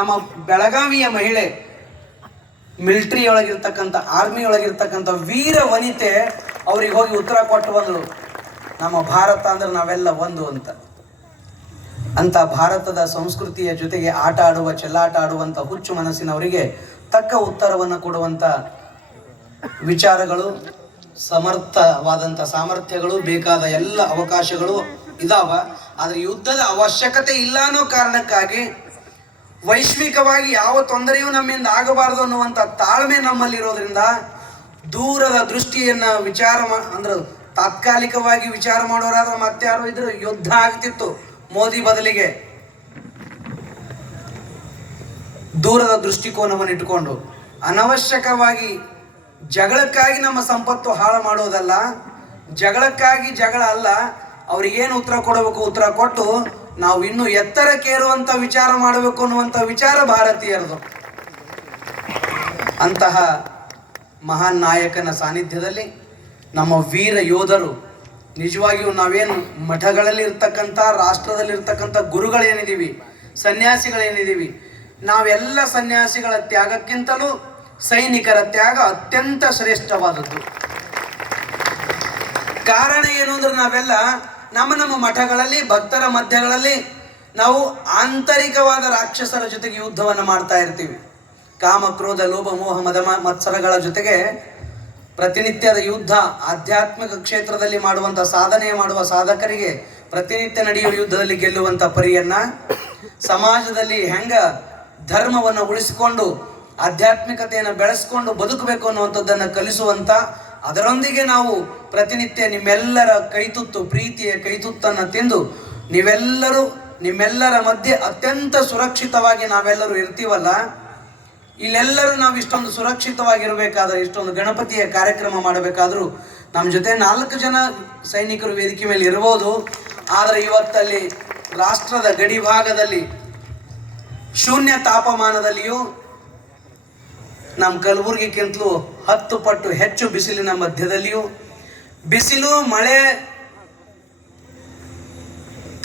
ನಮ್ಮ ಬೆಳಗಾವಿಯ ಮಹಿಳೆ ಮಿಲಿಟರಿ ಒಳಗಿರ್ತಕ್ಕಂಥ ಆರ್ಮಿ ಒಳಗಿರ್ತಕ್ಕಂಥ ವೀರ ವನಿತೆ ಅವ್ರಿಗೆ ಹೋಗಿ ಉತ್ತರ ಕೊಟ್ಟು ಬಂದ್ರು, ನಮ್ಮ ಭಾರತ ಅಂದ್ರೆ ನಾವೆಲ್ಲ ಒಂದು ಅಂತ ಭಾರತದ ಸಂಸ್ಕೃತಿಯ ಜೊತೆಗೆ ಆಟ ಆಡುವ ಚೆಲ್ಲಾಟ ಆಡುವಂಥ ಹುಚ್ಚು ಮನಸ್ಸಿನವರಿಗೆ ತಕ್ಕ ಉತ್ತರವನ್ನು ಕೊಡುವಂಥ ವಿಚಾರಗಳು, ಸಮರ್ಥವಾದಂಥ ಸಾಮರ್ಥ್ಯಗಳು, ಬೇಕಾದ ಎಲ್ಲ ಅವಕಾಶಗಳು ಇದಾವ. ಆದರೆ ಯುದ್ಧದ ಅವಶ್ಯಕತೆ ಇಲ್ಲ ಅನ್ನೋ ಕಾರಣಕ್ಕಾಗಿ ವೈಶ್ವಿಕವಾಗಿ ಯಾವ ತೊಂದರೆಯೂ ನಮ್ಮಿಂದ ಆಗಬಾರದು ಅನ್ನುವಂಥ ತಾಳ್ಮೆ ನಮ್ಮಲ್ಲಿರೋದ್ರಿಂದ ದೂರದ ದೃಷ್ಟಿಯನ್ನ ವಿಚಾರ ಅಂದ್ರೆ ತಾತ್ಕಾಲಿಕವಾಗಿ ವಿಚಾರ ಮಾಡೋರಾದ್ರೆ ಮತ್ತೆ ಯಾರು ಇದ್ರು ಯುದ್ಧ ಆಗ್ತಿತ್ತು. ಮೋದಿ ಬದಲಿಗೆ ದೂರದ ದೃಷ್ಟಿಕೋನವನ್ನು ಇಟ್ಟುಕೊಂಡು ಅನವಶ್ಯಕವಾಗಿ ಜಗಳಕ್ಕಾಗಿ ನಮ್ಮ ಸಂಪತ್ತು ಹಾಳು ಮಾಡೋದಲ್ಲ, ಜಗಳಕ್ಕಾಗಿ ಜಗಳ ಅಲ್ಲ, ಅವ್ರಿಗೇನು ಉತ್ತರ ಕೊಡಬೇಕು ಉತ್ತರ ಕೊಟ್ಟು ನಾವು ಇನ್ನೂ ಎತ್ತರಕ್ಕೇರುವಂತ ವಿಚಾರ ಮಾಡಬೇಕು ಅನ್ನುವಂಥ ವಿಚಾರ ಭಾರತೀಯರದು. ಅಂತಹ ಮಹಾನ್ ನಾಯಕನ ಸಾನ್ನಿಧ್ಯದಲ್ಲಿ ನಮ್ಮ ವೀರ ಯೋಧರು ನಿಜವಾಗಿಯೂ ನಾವೇನು ಮಠಗಳಲ್ಲಿ ಇರ್ತಕ್ಕಂಥ ರಾಷ್ಟ್ರದಲ್ಲಿ ಇರ್ತಕ್ಕಂಥ ಗುರುಗಳೇನಿದ್ದೀವಿ, ಸನ್ಯಾಸಿಗಳೇನಿದ್ದೀವಿ, ನಾವೆಲ್ಲ ಸನ್ಯಾಸಿಗಳ ತ್ಯಾಗಕ್ಕಿಂತಲೂ ಸೈನಿಕರ ತ್ಯಾಗ ಅತ್ಯಂತ ಶ್ರೇಷ್ಠವಾದದ್ದು. ಕಾರಣ ಏನು ಅಂದ್ರೆ ನಾವೆಲ್ಲ ನಮ್ಮ ಮಠಗಳಲ್ಲಿ ಭಕ್ತರ ಮಧ್ಯಗಳಲ್ಲಿ ನಾವು ಆಂತರಿಕವಾದ ರಾಕ್ಷಸರ ಜೊತೆಗೆ ಯುದ್ಧವನ್ನು ಮಾಡ್ತಾ ಇರ್ತೀವಿ. ಕಾಮ ಕ್ರೋಧ ಲೋಭ ಮೋಹ ಮದ ಮತ್ಸರಗಳ ಜೊತೆಗೆ ಪ್ರತಿನಿತ್ಯದ ಯುದ್ಧ, ಆಧ್ಯಾತ್ಮಿಕ ಕ್ಷೇತ್ರದಲ್ಲಿ ಮಾಡುವಂಥ ಸಾಧನೆ ಮಾಡುವ ಸಾಧಕರಿಗೆ ಪ್ರತಿನಿತ್ಯ ನಡೆಯುವ ಯುದ್ಧದಲ್ಲಿ ಗೆಲ್ಲುವಂಥ ಪರಿಯನ್ನ, ಸಮಾಜದಲ್ಲಿ ಹೆಂಗ ಧರ್ಮವನ್ನು ಉಳಿಸಿಕೊಂಡು ಆಧ್ಯಾತ್ಮಿಕತೆಯನ್ನು ಬೆಳೆಸ್ಕೊಂಡು ಬದುಕಬೇಕು ಅನ್ನುವಂಥದ್ದನ್ನು ಕಲಿಸುವಂಥ, ಅದರೊಂದಿಗೆ ನಾವು ಪ್ರತಿನಿತ್ಯ ನಿಮ್ಮೆಲ್ಲರ ಕೈತುತ್ತು, ಪ್ರೀತಿಯ ಕೈತುತ್ತನ್ನು ತಿಂದು ನಿಮ್ಮೆಲ್ಲರ ಮಧ್ಯೆ ಅತ್ಯಂತ ಸುರಕ್ಷಿತವಾಗಿ ನಾವೆಲ್ಲರೂ ಇರ್ತೀವಲ್ಲ, ಇಲ್ಲೆಲ್ಲರೂ ನಾವು ಇಷ್ಟೊಂದು ಸುರಕ್ಷಿತವಾಗಿರಬೇಕಾದ್ರೆ, ಇಷ್ಟೊಂದು ಗಣಪತಿಯ ಕಾರ್ಯಕ್ರಮ ಮಾಡಬೇಕಾದ್ರೂ ನಮ್ಮ ಜೊತೆ 4 ಜನ ಸೈನಿಕರು ವೇದಿಕೆ ಮೇಲೆ ಇರ್ಬೋದು. ಆದರೆ ಇವತ್ತಲ್ಲಿ ರಾಷ್ಟ್ರದ ಗಡಿ ಭಾಗದಲ್ಲಿ ಶೂನ್ಯ ತಾಪಮಾನದಲ್ಲಿಯೂ ನಮ್ಮ ಕಲಬುರಗಿಗಿಂತಲೂ 10 ಪಟ್ಟು ಹೆಚ್ಚು ಬಿಸಿಲಿನ ಮಧ್ಯದಲ್ಲಿಯೂ, ಬಿಸಿಲು ಮಳೆ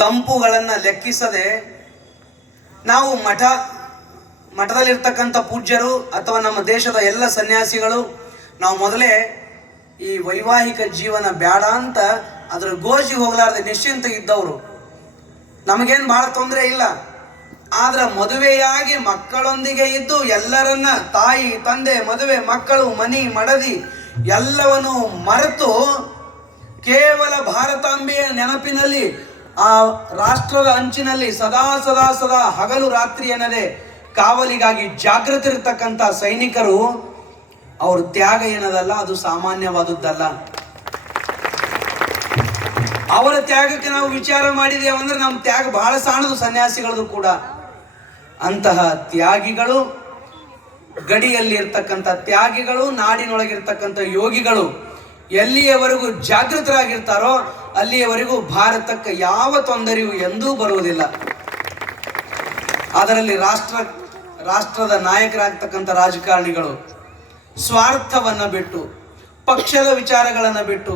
ತಂಪುಗಳನ್ನು ಲೆಕ್ಕಿಸದೆ ನಾವು ಮಠದಲ್ಲಿರ್ತಕ್ಕಂಥ ಪೂಜ್ಯರು ಅಥವಾ ನಮ್ಮ ದೇಶದ ಎಲ್ಲ ಸನ್ಯಾಸಿಗಳು ನಾವು ಮೊದಲೇ ಈ ವೈವಾಹಿಕ ಜೀವನ ಬೇಡ ಅಂತ ಅದರ ಗೋಜಿಗೆ ಹೋಗಲಾರದೆ ನಿಶ್ಚಿಂತ ಇದ್ದವರು. ನಮಗೇನು ಬಹಳ ತೊಂದರೆ ಇಲ್ಲ. ಆದ್ರೆ ಮದುವೆಯಾಗಿ ಮಕ್ಕಳೊಂದಿಗೆ ಇದ್ದು ಎಲ್ಲರನ್ನ ತಾಯಿ ತಂದೆ ಮದುವೆ ಮಕ್ಕಳು ಮನಿ ಮಡದಿ ಎಲ್ಲವನ್ನು ಮರೆತು ಕೇವಲ ಭಾರತಾಂಬೆಯ ನೆನಪಿನಲ್ಲಿ ಆ ರಾಷ್ಟ್ರದ ಅಂಚಿನಲ್ಲಿ ಸದಾ ಸದಾ ಸದಾ ಹಗಲು ರಾತ್ರಿ ಎನ್ನದೆ ಕಾವಲಿಗಾಗಿ ಜಾಗೃತಿ ಇರತಕ್ಕಂಥ ಸೈನಿಕರು, ಅವ್ರ ತ್ಯಾಗ ಏನದಲ್ಲ ಅದು ಸಾಮಾನ್ಯವಾದದ್ದಲ್ಲ. ಅವರ ತ್ಯಾಗಕ್ಕೆ ನಾವು ವಿಚಾರ ಮಾಡಿದೇವೆ ಅಂದ್ರೆ ನಮ್ಮ ತ್ಯಾಗ ಬಹಳ ಸಾಣದು, ಸನ್ಯಾಸಿಗಳದು ಕೂಡ. ಅಂತಹ ತ್ಯಾಗಿಗಳು, ಗಡಿಯಲ್ಲಿ ಇರ್ತಕ್ಕಂಥ ತ್ಯಾಗಿಗಳು, ನಾಡಿನೊಳಗಿರ್ತಕ್ಕಂಥ ಯೋಗಿಗಳು ಎಲ್ಲಿಯವರೆಗೂ ಜಾಗೃತರಾಗಿರ್ತಾರೋ ಅಲ್ಲಿಯವರೆಗೂ ಭಾರತಕ್ಕೆ ಯಾವ ತೊಂದರೆಯೂ ಎಂದೂ ಬರುವುದಿಲ್ಲ. ಅದರಲ್ಲಿ ರಾಷ್ಟ್ರದ ನಾಯಕರಾಗ್ತಕ್ಕಂಥ ರಾಜಕಾರಣಿಗಳು ಸ್ವಾರ್ಥವನ್ನ ಬಿಟ್ಟು, ಪಕ್ಷದ ವಿಚಾರಗಳನ್ನು ಬಿಟ್ಟು,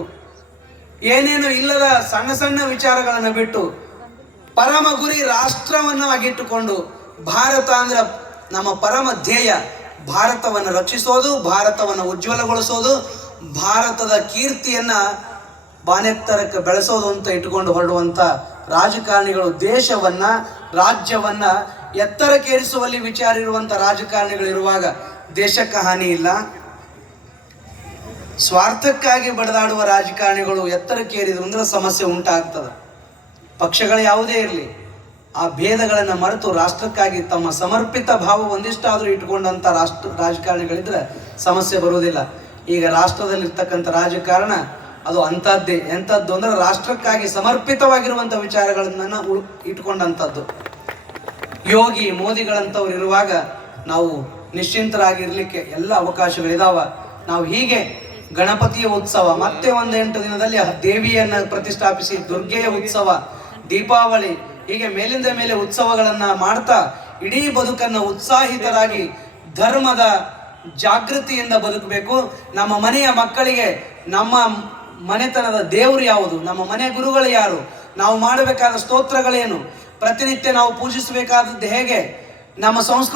ಏನೇನು ಇಲ್ಲದ ಸಣ್ಣ ಸಣ್ಣ ವಿಚಾರಗಳನ್ನು ಬಿಟ್ಟು ಪರಮ ಗುರಿ ರಾಷ್ಟ್ರವನ್ನು ಆಗಿಟ್ಟುಕೊಂಡು, ಭಾರತ ಅಂದ್ರೆ ನಮ್ಮ ಪರಮ ಧ್ಯೇಯ ಭಾರತವನ್ನು ರಕ್ಷಿಸೋದು, ಭಾರತವನ್ನು ಉಜ್ವಲಗೊಳಿಸೋದು, ಭಾರತದ ಕೀರ್ತಿಯನ್ನ ಬಾನೆತ್ತರಕ್ಕೆ ಬೆಳೆಸೋದು ಅಂತ ಇಟ್ಟುಕೊಂಡು ಹೊರಡುವಂಥ ರಾಜಕಾರಣಿಗಳು, ದೇಶವನ್ನ ರಾಜ್ಯವನ್ನ ಎತ್ತರಕ್ಕೇರಿಸುವಲ್ಲಿ ವಿಚಾರ ಇರುವಂಥ ರಾಜಕಾರಣಿಗಳಿರುವಾಗ ದೇಶಕ್ಕೆ ಹಾನಿ ಇಲ್ಲ. ಸ್ವಾರ್ಥಕ್ಕಾಗಿ ಬಡದಾಡುವ ರಾಜಕಾರಣಿಗಳು ಎತ್ತರಕ್ಕೇರಿದ್ರು ಅಂದ್ರೆ ಸಮಸ್ಯೆ ಉಂಟಾಗ್ತದೆ. ಪಕ್ಷಗಳು ಯಾವುದೇ ಇರಲಿ, ಆ ಭೇದಗಳನ್ನು ಮರೆತು ರಾಷ್ಟ್ರಕ್ಕಾಗಿ ತಮ್ಮ ಸಮರ್ಪಿತ ಭಾವ ಒಂದಿಷ್ಟಾದರೂ ಇಟ್ಕೊಂಡಂಥ ರಾಜಕಾರಣಿಗಳಿದ್ರೆ ಸಮಸ್ಯೆ ಬರುವುದಿಲ್ಲ. ಈಗ ರಾಷ್ಟ್ರದಲ್ಲಿರ್ತಕ್ಕಂಥ ರಾಜಕಾರಣ ಅದು ಅಂಥದ್ದೇ. ಎಂಥದ್ದು ಅಂದ್ರೆ ರಾಷ್ಟ್ರಕ್ಕಾಗಿ ಸಮರ್ಪಿತವಾಗಿರುವಂಥ ವಿಚಾರಗಳನ್ನ ಇಟ್ಕೊಂಡಂಥದ್ದು. ಯೋಗಿ ಮೋದಿಗಳಂಥವ್ರು ಇರುವಾಗ ನಾವು ನಿಶ್ಚಿಂತರಾಗಿರ್ಲಿಕ್ಕೆ ಎಲ್ಲ ಅವಕಾಶಗಳಿದಾವ. ನಾವು ಹೀಗೆ ಗಣಪತಿಯ ಉತ್ಸವ, ಮತ್ತೆ 8 ದಿನದಲ್ಲಿ ದೇವಿಯನ್ನ ಪ್ರತಿಷ್ಠಾಪಿಸಿ ದುರ್ಗೆಯ ಉತ್ಸವ, ದೀಪಾವಳಿ, ಹೀಗೆ ಮೇಲಿಂದ ಮೇಲೆ ಉತ್ಸವಗಳನ್ನ ಮಾಡ್ತಾ ಇಡೀ ಬದುಕನ್ನು ಉತ್ಸಾಹಿತರಾಗಿ ಧರ್ಮದ ಜಾಗೃತಿಯಿಂದ ಬದುಕಬೇಕು. ನಮ್ಮ ಮನೆಯ ಮಕ್ಕಳಿಗೆ ನಮ್ಮ ಮನೆತನದ ದೇವರು ಯಾವುದು, ನಮ್ಮ ಮನೆ ಗುರುಗಳು ಯಾರು, ನಾವು ಮಾಡಬೇಕಾದ ಸ್ತೋತ್ರಗಳೇನು, ಪ್ರತಿನಿತ್ಯ ನಾವು ಪೂಜಿಸಬೇಕಾದದ್ದು ಹೇಗೆ, ನಮ್ಮ ಸಂಸ್ಕೃತಿ